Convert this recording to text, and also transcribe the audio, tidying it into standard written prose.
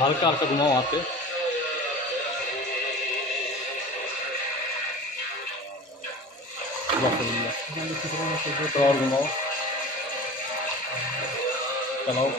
हल्का हल्का घुमाओ वहाँ पे। थोड़ा और घुमाओ, चलाओ।